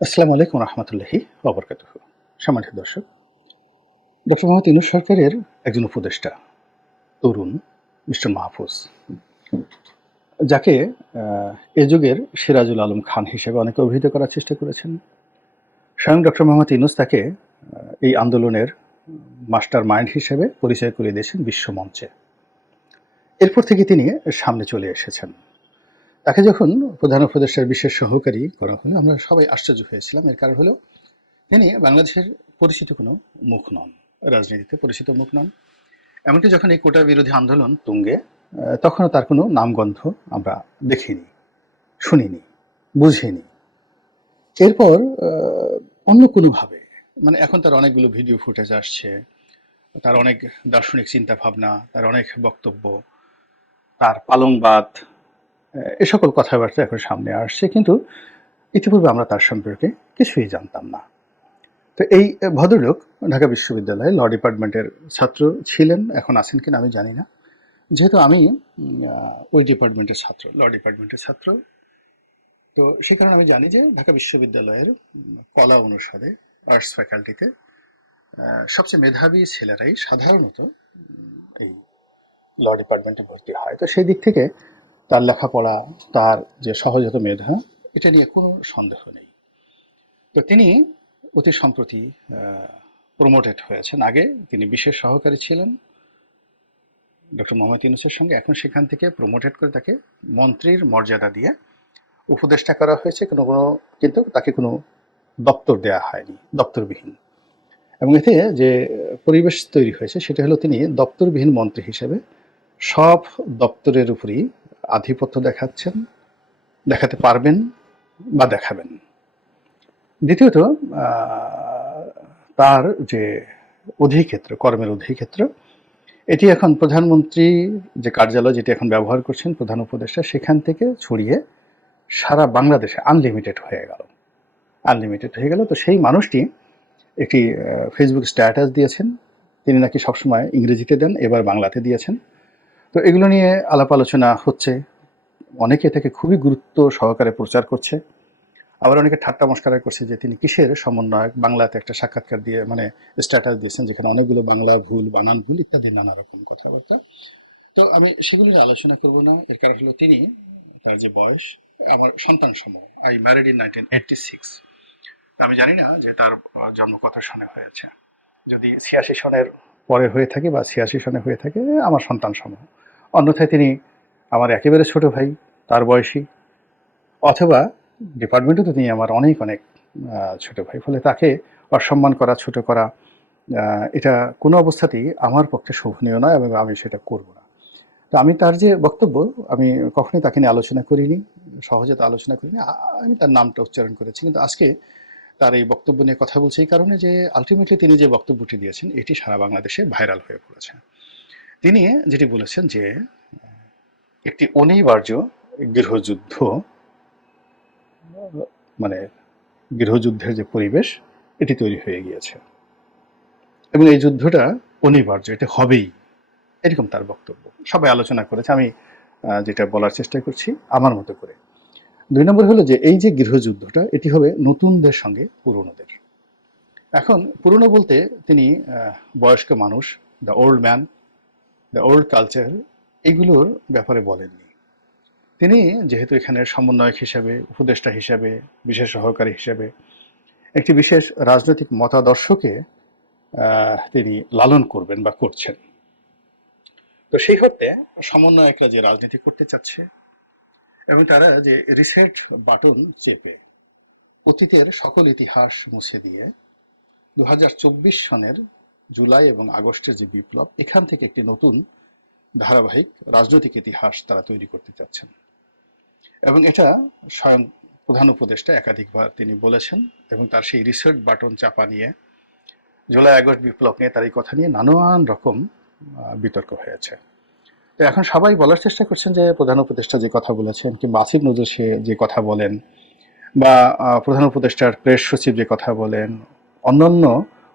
আসসালামু আলাইকুম রহমতুল্লাহি ওবরকাতুহ। সম্মানিত দর্শক, ডক্টর মোহাম্মদ ইউনূস সরকারের একজন উপদেষ্টা তরুণ মিস্টার মাহফুজ, যাকে এ যুগের সিরাজুল আলম খান হিসেবে অনেকে অভিহিত করার চেষ্টা করেছেন। স্বয়ং ডক্টর মোহাম্মদ ইউনূস তাকে এই আন্দোলনের মাস্টার মাইন্ড হিসেবে পরিচয় করিয়ে দিয়েছেন বিশ্বমঞ্চে। এরপর থেকে তিনি সামনে চলে এসেছেন। তাকে যখন প্রধান উপদেষ্টার বিশেষ সহকারী করা হলো, আমরা সবাই আশ্চর্য হয়েছিলাম। এর কারণ হলো তিনি বাংলাদেশের পরিচিত কোনো মুখ নন, রাজনীতিতে পরিচিত মুখ নন। এমনকি যখন এই কোটা বিরোধী আন্দোলন তুঙ্গে, তখনও তার কোনো নামগন্ধ আমরা দেখিনি, শুনিনি, বুঝিনি। এরপর অন্য কোনোভাবে, মানে এখন তার অনেকগুলো ভিডিও ফুটেজ আসছে, তার অনেক দার্শনিক চিন্তা ভাবনা, তার অনেক বক্তব্য, তার পালংবাদ, এ সকল কথাবার্তা এখন সামনে আসছে, কিন্তু ইতিপূর্বে আমরা তার সম্পর্কে কিছুই জানতাম না। তো এই ভদ্রলোক ঢাকা বিশ্ববিদ্যালয়ে ল ডিপার্টমেন্টের ছাত্র ছিলেন, এখন আছেন কিনা আমি জানি না। যেহেতু আমি ওই ডিপার্টমেন্টের ছাত্র, ল ডিপার্টমেন্টের ছাত্র, তো সে কারণে আমি জানি যে ঢাকা বিশ্ববিদ্যালয়ের কলা অনুষদে, আর্টস ফ্যাকাল্টিতে সবচেয়ে মেধাবী ছেলেরাই সাধারণত এই ল ডিপার্টমেন্টে ভর্তি হয়। তো সেই দিক থেকে তার লেখাপড়া, তার যে সহজাত মেধা, এটা নিয়ে কোনো সন্দেহ নেই। তো তিনি অতি সম্প্রতি প্রমোটেড হয়েছেন। আগে তিনি বিশেষ সহকারী ছিলেন ডক্টর মোহাম্মদ ইউনূসের সঙ্গে, এখন সেখান থেকে প্রমোটেড করে তাকে মন্ত্রীর মর্যাদা দিয়ে উপদেষ্টা করা হয়েছে। কিন্তু তাকে কোনো দপ্তর দেয়া হয়নি, দপ্তরবিহীন। এবং এতে যে পরিবেশ তৈরি হয়েছে সেটা হলো তিনি দপ্তরবিহীন মন্ত্রী হিসেবে সব দপ্তরের উপরই আধিপত্য দেখাতে পারবেন বা দেখাবেন। দ্বিতীয়ত, তার যে অধিক্ষেত্র, কর্মের অধিক্ষেত্র, এটি এখন প্রধানমন্ত্রী যে কার্যালয় যেটি এখন ব্যবহার করছেন প্রধান উপদেষ্টা, সেখান থেকে ছড়িয়ে সারা বাংলাদেশে আনলিমিটেড হয়ে গেল। তো সেই মানুষটি একটি ফেসবুক স্ট্যাটাস দিয়েছেন, তিনি নাকি সবসময় ইংরেজিতে দেন, এবার বাংলাতে দিয়েছেন। তো এগুলো নিয়ে আলাপ আলোচনা হচ্ছে, অনেকে এটাকে খুবই গুরুত্ব সহকারে প্রচার করছে, আবার অনেকে ঠাট্টা মস্করা করছে যে তিনি কিসের সমন্বয়ক, বাংলাতে একটা সাক্ষাৎকার দিয়ে মানে স্ট্যাটাস দিয়েছেন যেখানে অনেকগুলো বাংলা ভুল, বানান ভুল ইত্যাদি নানা রকম কথাবার্তা। তো আমি সেগুলো নিয়ে আলোচনা করবো না। এর কারণ হলো তিনি, তার যে বয়স, আমার সন্তান সম। I married in 1986। আমি জানি না যে তার জন্ম কত সনে হয়েছে। যদি 86 সনের পরে হয়ে থাকে বা 86 সনে হয়ে থাকে, আমার সন্তান সম। অন্যথায় তিনি আমার একেবারে ছোট ভাই, তার বয়সী, অথবা ডিপার্টমেন্টে তো তিনি আমার অনেক অনেক ছোট ভাই। ফলে তাকে অসম্মান করা, ছোট করা, এটা কোনো অবস্থাতেই আমার পক্ষে শোভনীয় নয় এবং আমি সেটা করব না। তো আমি তার যে বক্তব্য, আমি কখনোই তাকে নিয়ে আলোচনা করিনি, সহজে তা আলোচনা করিনি। আমি তার নামটা উচ্চারণ করেছি, কিন্তু আজকে তার এই বক্তব্য নিয়ে কথা বলছি এই কারণে যে আলটিমেটলি তিনি যে বক্তব্যটি দিয়েছেন এটি সারা বাংলাদেশে ভাইরাল হয়ে পড়েছে। তিনি যেটি বলেছেন যে একটি অনিবার্য গৃহযুদ্ধ, মানে গৃহযুদ্ধের যে পরিবেশ, এটি তৈরি হয়ে গিয়েছে এবং এই যুদ্ধটা অনিবার্য, এটা হবেই, এরকম তার বক্তব্য। সবাই আলোচনা করেছে, আমি যেটা বলার চেষ্টা করছি আমার মতো করে। ২ নম্বর হলো যে এই যে গৃহযুদ্ধটা, এটি হবে নতুনদের সঙ্গে পুরনোদের। এখন পুরনো বলতে তিনি বয়স্ক মানুষ, the old man, the old culture, এগুলোর ব্যাপারে বলেননি। তিনি যেহেতু এখানে সমন্বয়ক হিসাবে, উপদেষ্টা হিসাবে, বিশেষ সহকারী হিসাবে একটি বিশেষ রাজনৈতিক মতাদর্শকে তিনি লালন করবেন বা করছেন। তো সেই অর্থে সমন্বয়করা যে রাজনীতি করতে চাচ্ছে এবং তারা যে রিসেট বাটন চেপে অতীতের সকল ইতিহাস মুছে দিয়ে ২০২৪ সনের জুলাই এবং আগস্টের যে বিপ্লব, এখান থেকে একটি নতুন ধারাবাহিক রাজনৈতিক ইতিহাস তারা তৈরি করতে চাচ্ছেন। এবং এটা স্বয়ং প্রধান উপদেষ্টা একাধিকবার তিনি বলেছেন এবং তার সেই রিসেট বাটন চাপা নিয়ে, জুলাই আগস্ট বিপ্লব নিয়ে তার এই কথা নিয়ে নানান রকম বিতর্ক হয়েছে। তো এখন সবাই বলার চেষ্টা করছেন যে প্রধান উপদেষ্টা যে কথা বলেছেন, কিংবা আসিফ নজরুল সে যে কথা বলেন, বা প্রধান উপদেষ্টার প্রেস সচিব যে কথা বলেন, অন্যান্য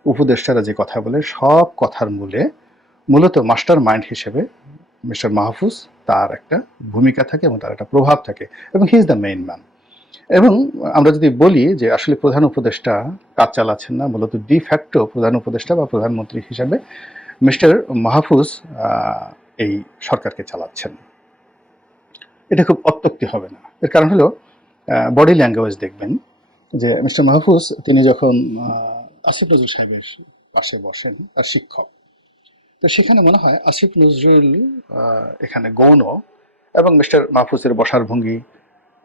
উপদেষ্টারা যে কথা বলে, সব কথার মূলত মাস্টার মাইন্ড হিসেবে মিস্টার মাহফুজ, তার একটা ভূমিকা থাকে এবং তার একটা প্রভাব থাকে এবং he is the main man. এবং আমরা যদি বলি যে আসলে প্রধান উপদেষ্টা কাজ চালাচ্ছেন না, মূলত ডি ফ্যাক্টো প্রধান উপদেষ্টা বা প্রধানমন্ত্রী হিসাবে মিস্টার মাহফুজ এই সরকারকে চালাচ্ছেন। এটা খুব অত্যুক্তি হবে না। এর কারণ হলো বডি ল্যাঙ্গুয়েজ দেখবেন যে মিস্টার মাহফুজ তিনি যখন আসিফ নজরুল সাহেবের পাশে বসেন, তার শিক্ষক, তো সেখানে মনে হয় আসিফ নজরুল এখানে গৌণ, এবং মিস্টার মাহফুজের বসার ভঙ্গি,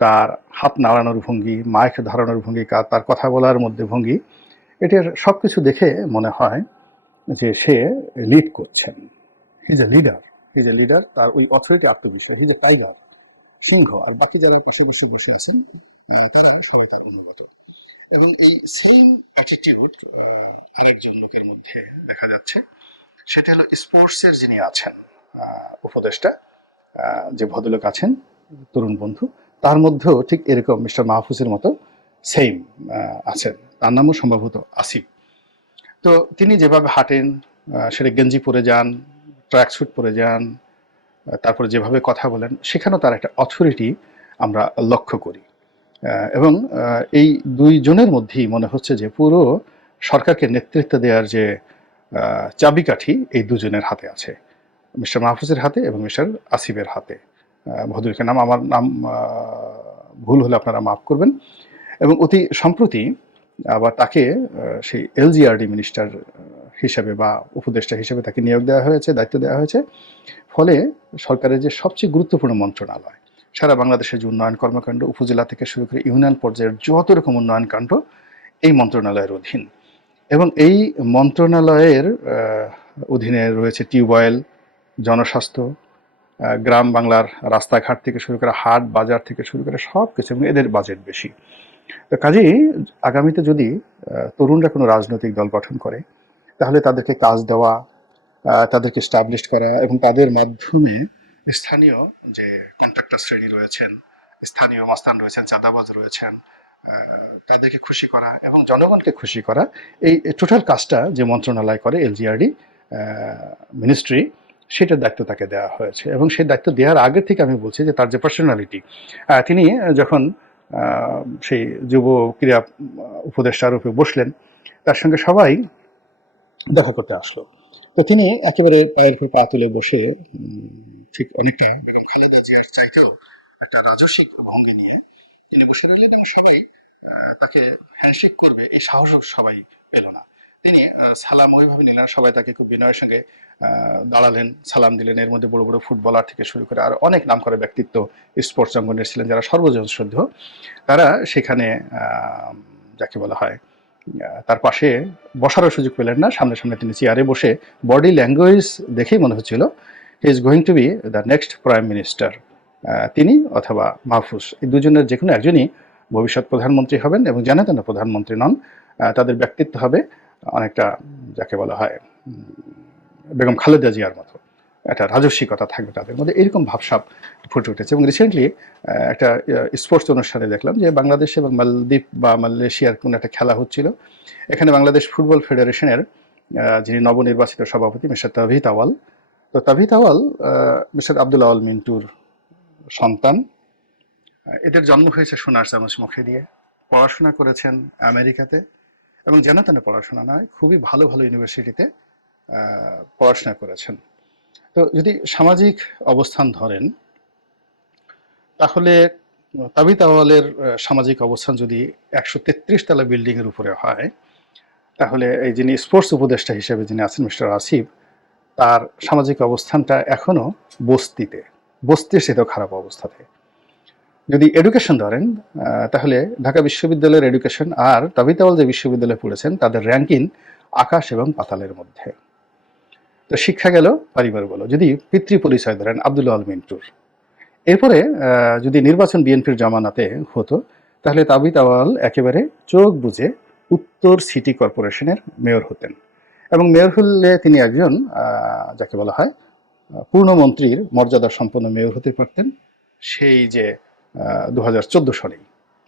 তার হাত নাড়ানোর ভঙ্গি, মাইক ধরানোর ভঙ্গি, তার কথা বলার মধ্যে ভঙ্গি, এটার সবকিছু দেখে মনে হয় যে সে লিড করছেন। His a leader, his a leader, তার ওই অথরিটি আত্মবিশ্বাস, হিজ এ টাইগার, সিংহ, আর বাকি যারা পাশাপাশি বসে আছেন তারা সবাই তার অনুগত। এবং এই সেম অ্যাটিটিউড আরেকজন লোকের মধ্যে দেখা যাচ্ছে, সেটা হলো স্পোর্টসের যিনি আছেন উপদেষ্টা, যে ভদ্রলোক আছেন, তরুণ বন্ধু, তার মধ্যেও ঠিক এরকম মিস্টার মাহফুজের মতো সেম আছেন। তার নামও সম্ভবত আসিফ। তো তিনি যেভাবে হাঁটেন, সেটা গেঞ্জি পরে যান, ট্র্যাক স্যুট পরে যান, তারপরে যেভাবে কথা বলেন, সেখানেও তার একটা অথরিটি আমরা লক্ষ্য করি। এবং এই দুইজনের মধ্যেই মনে হচ্ছে যে পুরো সরকারকে নেতৃত্ব দেওয়ার যে চাবিকাঠি এই দুজনের হাতে আছে, মিস্টার মাহফুজের হাতে এবং মিস্টার আসিফের হাতে। ভদ্রলোকের নাম, আমার নাম ভুল হলে আপনারা মাফ করবেন। এবং অতি সম্প্রতি আবার তাকে সেই এলজিআরডি মিনিস্টার হিসেবে বা উপদেষ্টা হিসেবে তাকে নিয়োগ দেওয়া হয়েছে, দায়িত্ব দেওয়া হয়েছে। ফলে সরকারের যে সবচেয়ে গুরুত্বপূর্ণ মন্ত্রণালয়, সারা বাংলাদেশের যে উন্নয়ন কর্মকাণ্ড, উপজেলা থেকে শুরু করে ইউনিয়ন পর্যায়ের যত রকম উন্নয়ন কাণ্ড এই মন্ত্রণালয়ের অধীন। এবং এই মন্ত্রণালয়ের অধীনে রয়েছে টিউবওয়েল, জনস্বাস্থ্য, গ্রাম বাংলার রাস্তাঘাট থেকে শুরু করে হাট বাজার থেকে শুরু করে সব কিছু, এবং এদের বাজেট বেশি। তো কাজেই আগামীতে যদি তরুণরা কোনো রাজনৈতিক দল গঠন করে, তাহলে তাদেরকে কাজ দেওয়া, তাদেরকে স্টাবলিশ করা, এবং তাদের মাধ্যমে স্থানীয় যে কন্ট্রাক্টর শ্রেণী রয়েছেন, স্থানীয় মাস্তান রয়েছেন, চাঁদাবাজ রয়েছেন, তাদেরকে খুশি করা এবং জনগণকে খুশি করা, এই টোটাল কাজটা যে মন্ত্রণালয় করে, এলজিআরডি মিনিস্ট্রি, সেটার দায়িত্ব তাকে দেওয়া হয়েছে। এবং সেই দায়িত্ব দেওয়ার আগে থেকে আমি বলছি যে তার যে পার্সোনালিটি, তিনি যখন সেই যুব ক্রীড়া উপদেষ্টার রূপে বসলেন, তার সঙ্গে সবাই দেখা করতে আসলো। তো তিনি একেবারে পায়ের উপর পা তুলে বসে ঠিক অনেকটা বেগম খালেদা জিয়ার চাইতেও একটা রাজস্বিক ভঙ্গি নিয়ে তিনি বসে রইলেন, এবং সবাই তাকে হ্যান্ডশেক করবে এই সাহস সবাই পেল না। তিনি সালাম ওইভাবে নিলেন, সবাই তাকে খুব বিনয়ের সঙ্গে দাঁড়ালেন, সালাম দিলেন। এর মধ্যে বড় বড় ফুটবলার থেকে শুরু করে আর অনেক নাম করা ব্যক্তিত্ব স্পোর্টস অঙ্গনের ছিলেন, যারা সর্বজন শ্রদ্ধ, তারা সেখানে যাকে বলা হয় তার পাশে বসারও সুযোগ পেলেন না। সামনে সামনে তিনি চেয়ারে বসে, বডি ল্যাঙ্গুয়েজ দেখেই মনে হচ্ছিল he is going to B the next prime minister. তিনি অথবা মাহফুজ, এই দুজনের যে কোনো একজনই ভবিষ্যৎ প্রধানমন্ত্রী হবেন, এবং জানা তেন প্রধানমন্ত্রী নন। তাদের ব্যক্তিত্ব হবে অনেকটা যাকে বলা হয় বেগম খালেদা জিয়ার মতো, একটা রাজস্বিকতা থাকবে তাদের মধ্যে, এরকম ভাবসাব ফুটে উঠেছে। এবং রিসেন্টলি একটা স্পোর্টস অনুষ্ঠানে দেখলাম যে বাংলাদেশ এবং মালদ্বীপ বা মালয়েশিয়ার কোনো একটা খেলা হচ্ছিল। এখানে বাংলাদেশ ফুটবল ফেডারেশনের যিনি নবনির্বাচিত সভাপতি মিস্টার তাভিদ আওয়াল, তো তাভিদ আওয়াল মিস্টার আব্দুল আওয়াল মিন্টুর সন্তান। এদের জন্ম হয়েছে সোনার চামচ মুখে দিয়ে, পড়াশোনা করেছেন আমেরিকাতে, এবং যেন তেন পড়াশোনা নয়, খুবই ভালো ভালো ইউনিভার্সিটিতে পড়াশোনা করেছেন। তো যদি সামাজিক অবস্থান ধরেন, তাহলে তাবিত আওয়ালের সামাজিক অবস্থান যদি 133 তলা বিল্ডিং এর উপরে হয়, তাহলে এই যিনি স্পোর্টস উপদেষ্টা হিসেবে যিনি আছেন মিস্টার আসিফ, তার সামাজিক অবস্থানটা এখনো বস্তিতে, বস্তির সাথেও খারাপ অবস্থাতে। যদি এডুকেশন ধরেন, তাহলে ঢাকা বিশ্ববিদ্যালয়ের এডুকেশন আর তাবিত আওয়াল যে বিশ্ববিদ্যালয়ে পড়েছেন তাদের র্যাঙ্কিং আকাশ এবং পাতালের মধ্যে। তো শিক্ষা গেল, পরিবার বলো। যদি পিতৃ পরিচয় ধরেন আব্দুল আওয়াল মিন্টুর, এরপরে যদি নির্বাচন বিএনপির জামানাতে হতো, তাহলে তাবিত আওয়াল একেবারে চোখ বুজে উত্তর সিটি কর্পোরেশনের মেয়র হতেন, এবং মেয়র হলে তিনি একজন যাকে বলা হয় পূর্ণমন্ত্রীর মর্যাদা সম্পন্ন মেয়র হতে পারতেন, সেই যে 2014 সালে।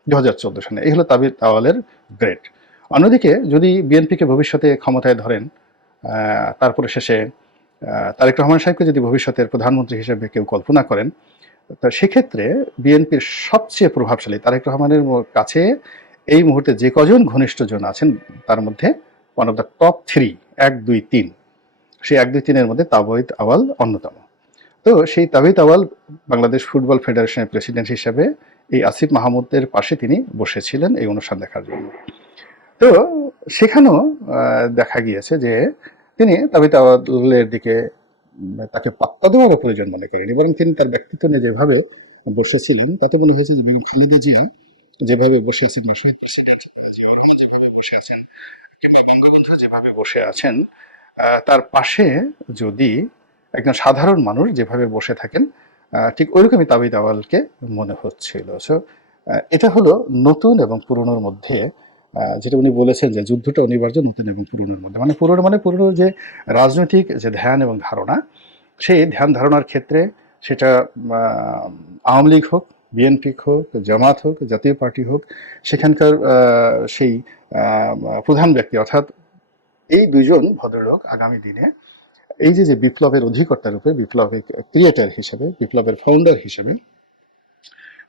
2014 সালে এই হলো তাবিত আওয়ালের গ্রেড। অন্যদিকে যদি বিএনপিকে ভবিষ্যতে ক্ষমতায় ধরেন, তারপরে শেষে তারেক রহমান সাহেবকে যদি ভবিষ্যতের প্রধানমন্ত্রী হিসেবে কেউ কল্পনা করেন, তো সেক্ষেত্রে বিএনপির সবচেয়ে প্রভাবশালী তারেক রহমানের কাছে এই মুহূর্তে যে কজন ঘনিষ্ঠজন আছেন তার মধ্যে ওয়ান অফ দ্য টপ 3, 1, 2, 3, সেই 1, 2, 3-এর মধ্যে তাওহিদ আওয়াল অন্যতম। তো সেই তাওহিদ আওয়াল বাংলাদেশ ফুটবল ফেডারেশনের প্রেসিডেন্ট হিসেবে এই আসিফ মাহমুদের পাশে তিনি বসেছিলেন এই অনুষ্ঠান দেখার জন্য। তো সেখানেও দেখা গিয়েছে যে তিনি তাওহিদ আওয়ালের দিকে তাকে পাত্তা দেওয়ার প্রয়োজন মনে করেন, এবং তিনি তার ব্যক্তিত্ব নিয়ে যেভাবে বসেছিলেন তাতে মনে হয়েছে যে খালেদা জিয়া যেভাবে বসেছেন, মাসুদ প্রেসিডেন্ট যেভাবে বসে আছেন, বঙ্গবন্ধু যেভাবে বসে আছেন, তার পাশে যদি একজন সাধারণ মানুষ যেভাবে বসে থাকেন ঠিক ওইরকমই তাওহিদ আওয়ালকে মনে হচ্ছিল। সো এটা হলো নতুন এবং পুরনোর মধ্যে যেটা উনি বলেছেন যে যুদ্ধটা অনিবার্য নতুন এবং পুরনোর মধ্যে, মানে পুরনো যে রাজনৈতিক যে ধ্যান এবং ধারণা, সেই ধ্যান ধারণার ক্ষেত্রে সেটা আওয়ামী লীগ হোক, বিএনপি হোক, জামাত হোক, জাতীয় পার্টি হোক, সেখানকার সেই প্রধান ব্যক্তি অর্থাৎ এই দুইজন ভদ্রলোক আগামী দিনে এই যে বিপ্লবের অধিকর্তা রূপে, বিপ্লবের ক্রিয়েটার হিসেবে, বিপ্লবের ফাউন্ডার হিসেবে,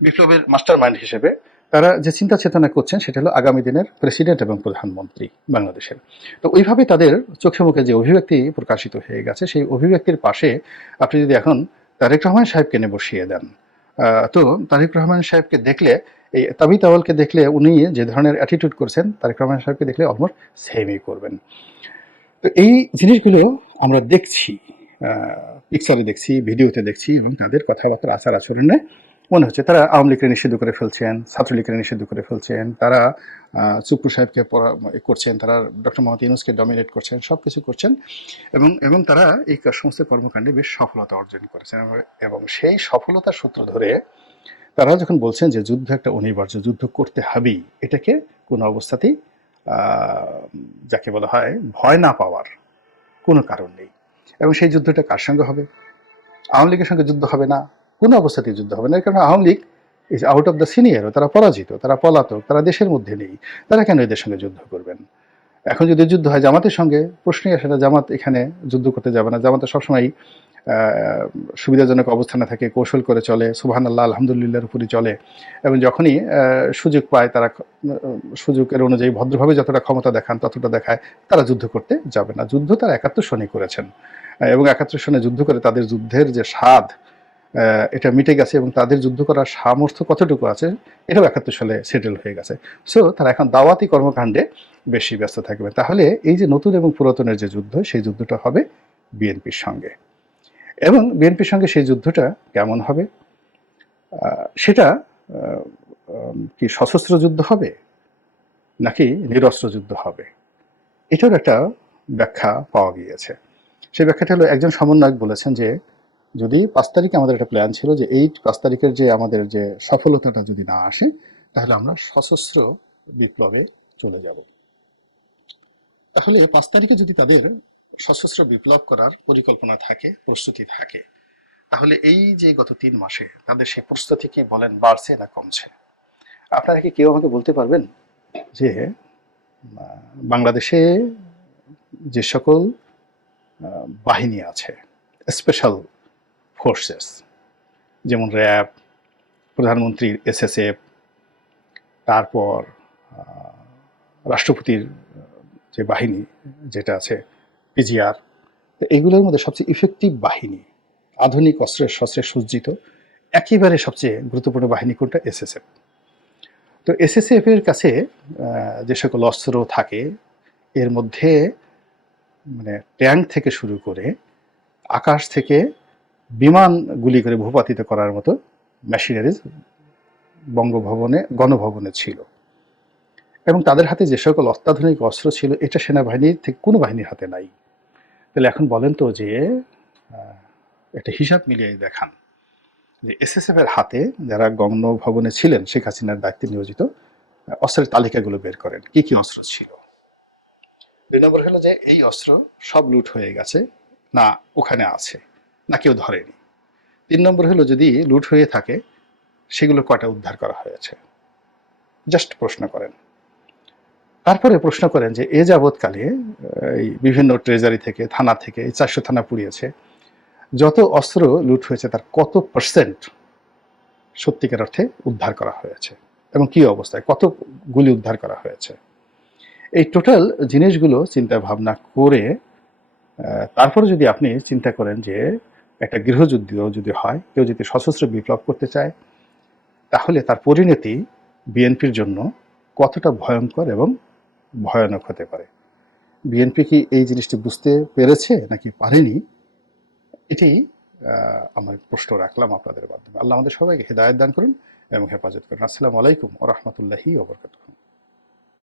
বিপ্লবের মাস্টার মাইন্ড হিসেবে তারা যে চিন্তা চেতনা করছেন সেটা হলো আগামী দিনের প্রেসিডেন্ট এবং প্রধানমন্ত্রী বাংলাদেশের। তো ওইভাবে তাদের চোখে মুখে যে অভিব্যক্তি প্রকাশিত হয়ে গেছে, সেই অভিব্যক্তির পাশে আপনি যদি এখন তারেক রহমান সাহেবকে নিয়ে বসিয়ে দেন, তো তারেক রহমান সাহেবকে দেখলে, এই তাবিত আওয়ালকে দেখলে উনি যে ধরনের অ্যাটিটিউড করছেন, তারেক রহমান সাহেবকে দেখলে অলমোস্ট সেমই করবেন। তো এই জিনিসগুলো আমরা দেখছি, পিকচারে দেখছি, ভিডিওতে দেখছি, এবং তাদের কথাবার্তা আচার আচরণে মনে হচ্ছে তারা আওয়ামী লীগকে নিষিদ্ধ করে ফেলছেন, ছাত্রলীগকে নিষিদ্ধ করে ফেলছেন, তারা চুপ্পু সাহেবকে করছেন, তারা ডক্টর মোহাম্মদ ইউনূসকে ডমিনেট করছেন, সব কিছু করছেন, এবং তারা এই সমস্ত কর্মকাণ্ডে বেশ সফলতা অর্জন করেছেন। এবং সেই সফলতার সূত্র ধরে তারা যখন বলছেন যে যুদ্ধ একটা অনিবার্য, যুদ্ধ করতে হবেই, এটাকে কোনো অবস্থাতেই যাকে বলা হয় ভয় না পাওয়ার কোনো কারণ নেই। এবং সেই যুদ্ধটা কার সঙ্গে হবে? আওয়ামী লীগের সঙ্গে যুদ্ধ হবে না, কোনো অবস্থাতেই যুদ্ধ হবে না, কারণ Awami League is out of the senior, তারা পরাজিত, তারা পলাতক, তারা দেশের মধ্যে নেই, তারা কেন এদের সঙ্গে যুদ্ধ করবেন? এখন যদি যুদ্ধ হয় জামাতের সঙ্গে, প্রশ্নই আসে না, জামাত এখানে যুদ্ধ করতে যাবে না। জামাতে সবসময় সুবিধাজনক অবস্থানে থাকে, কৌশল করে চলে, সুবহানাল্লাহ আলহামদুলিল্লাহর উপরই চলে, এবং যখনই সুযোগ পায় তারা সুযোগের অনুযায়ী ভদ্রভাবে যতটা ক্ষমতা দেখান ততটা দেখায়, তারা যুদ্ধ করতে যাবে না। যুদ্ধ তারা 71 সনে করেছেন, এবং 71 সনে যুদ্ধ করে তাদের যুদ্ধের যে স্বাদ এটা মিটে গেছে, এবং তাদের যুদ্ধ করার সামর্থ্য কতটুকু আছে এটাও 71 সালে সেটেল হয়ে গেছে। সো তারা এখন দাওয়াতি কর্মকাণ্ডে বেশি ব্যস্ত থাকবে। তাহলে এই যে নতুন এবং পুরাতনের যে যুদ্ধ, সেই যুদ্ধটা হবে বিএনপির সঙ্গে, এবং বিএনপির সঙ্গে সেই যুদ্ধটা কেমন হবে? সেটা কি সশস্ত্র যুদ্ধ হবে নাকি নিরস্ত্র যুদ্ধ হবে? এটার একটা ব্যাখ্যা পাওয়া গিয়েছে। সেই ব্যাখ্যাটা হলো, একজন সমন্বয়ক বলেছেন যে যদি 5 তারিখে আমাদের একটা প্ল্যান ছিল যে এই 5 তারিখের যে আমাদের যে সফলতাটা যদি না আসে, তাহলে আমরা সশস্ত্র বিপ্লবে চলে যাব। তাহলে 5 তারিখে যদি তাদের সশস্ত্র বিপ্লব করার পরিকল্পনা থাকে, প্রস্তুতি থাকে, তাহলে এই যে গত 3 মাসে তাদের সেই প্রস্তুতি কি বলেন বাড়ছে না কমছে? আপনারা কি কেউ আমাকে বলতে পারবেন যে বাংলাদেশে যে সকল বাহিনী আছে, স্পেশাল ফোর্সেস, যেমন র্যাব, প্রধানমন্ত্রীর এসএসএফ, তারপর রাষ্ট্রপতির যে বাহিনী যেটা আছে পিজিআর, এইগুলোর মধ্যে সবচেয়ে ইফেক্টিভ বাহিনী, আধুনিক অস্ত্রের শস্ত্রে সজ্জিত একেবারে সবচেয়ে গুরুত্বপূর্ণ বাহিনী কোনটা? এসএসএফ। তো এসএসএফ এর কাছে যে সকল অস্ত্র থাকে, এর মধ্যে মানে ট্যাঙ্ক থেকে শুরু করে আকাশ থেকে বিমান গুলি করে ভূপাতিত করার মতো মেশিনারিজ গণভবনে ছিল, এবং তাদের হাতে যে সকল অত্যাধুনিক অস্ত্র ছিল, এটা সেনাবাহিনীর থেকে কোনো বাহিনীর হাতে নাই। তাহলে এখন বলেন তো যে একটা হিসাব মিলিয়ে দেখান যে এসএসএফ এর হাতে যারা গণভবনে ছিলেন, শেখ হাসিনার দায়িত্বে নিয়োজিত, অস্ত্রের তালিকাগুলো বের করেন কি কি অস্ত্র ছিল। 2 নম্বর হলো যে এই অস্ত্র সব লুট হয়ে গেছে না ওখানে আছে, না কেউ ধরেনি। 3 নম্বর হলো যদি লুট হয়ে থাকে সেগুলো কয়টা উদ্ধার করা হয়েছে, জাস্ট প্রশ্ন করেন। তারপরে প্রশ্ন করেন যে এ যাবৎকালে এই বিভিন্ন ট্রেজারি থেকে, থানা থেকে, এই 400 থানা পুড়িয়েছে, যত অস্ত্র লুট হয়েছে তার কত % সত্যিকার অর্থে উদ্ধার করা হয়েছে এবং কী অবস্থায়, কত গুলি উদ্ধার করা হয়েছে। এই টোটাল জিনিসগুলো চিন্তা ভাবনা করে তারপরে যদি আপনি চিন্তা করেন যে একটা গৃহযুদ্ধ যদি হয়, কেউ যদি সশস্ত্র বিপ্লব করতে চায়, তাহলে তার পরিণতি বিএনপির জন্য কতটা ভয়ঙ্কর এবং ভয়ানক হতে পারে। বিএনপি কি এই জিনিসটি বুঝতে পেরেছে নাকি পারেনি? এটাই আমার প্রশ্ন রাখলাম আপনাদের মাধ্যমে। আল্লাহ আমাদের সবাইকে হেদায়েত দান করুন এবং হেফাজত করুন। আসসালামু আলাইকুম ওয়া রাহমাতুল্লাহি ওয়া বারাকাতুহু।